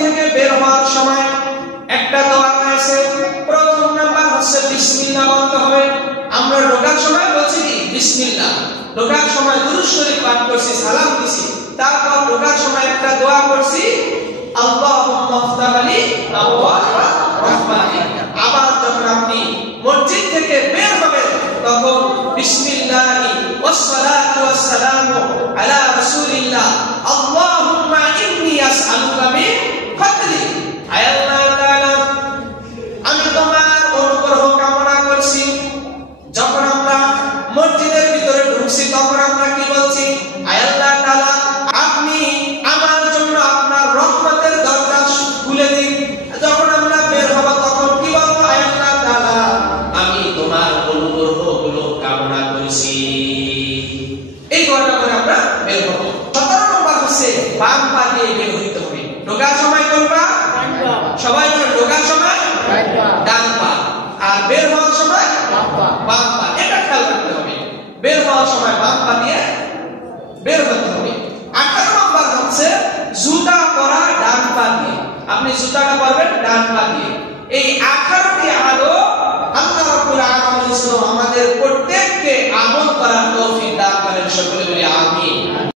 থেকে বের হওয়ার সময় একটা দোয়া রয়েছে। প্রথম নাম্বার হচ্ছে বিসমিল্লাহ বলতে হবে। আমরা ঢোকার সময় বলছি কি বিসমিল্লাহ, ঢোকার সময় দুরূদ শরীফ পাঠ করছি, সালাম দিছি, তারপর ঢোকার সময় একটা দোয়া করছি আল্লাহুম্মা ইফতাহ লি আবওয়াবা রাহমাতিক। আবার যখন আপনি মসজিদ থেকে বের হবেন তখন বিসমিল্লাহি ওয়াস সালাতু ওয়াস সালামু আলা রাসূলিল্লাহ আল্লাহুম্মা ইন্নী আসআলুকা মিন ফাদলি। আয় আল্লাহ তাআলা, আমি তোমার অনুগ্রহ কামনা করছি। যখন আমরা মসজিদের ভিতরে ঢুকছি তখন আমরা কি বলছি? আয় আল্লাহ তাআলা, আপনি আমার জন্য আপনার রহমতের দরজা খুলে দিন। যখন আমরা বের হব তখন কি বলবো? আয় আল্লাহ তাআলা, আমি তোমার অনুগ্রহগুলো কামনা করছি। এই কথাটা করে আমরা বের হব। 17 নম্বর হচ্ছে বাম পা দিয়ে বের হইতে হবে। ঢোকার সময় কোন পা? সবাই বলে ঢোকার সময় ডান পা, আর বের হওয়ার সময় বাম পা। এটা খেয়াল রাখতে হবে। বের হওয়ার সময় বাম পা দিয়ে বের হতে হবে। 18 নম্বর হচ্ছে জুতা পরা ডান পা দিয়ে। আপনি জুতাটা পরবেন ডান পা দিয়ে। এই 18টি আলো আল্লাহ রাব্বুল আলামিন আমাদের প্রত্যেককে আমল করার তৌফিক দান করেন। সকলে বলি আমিন।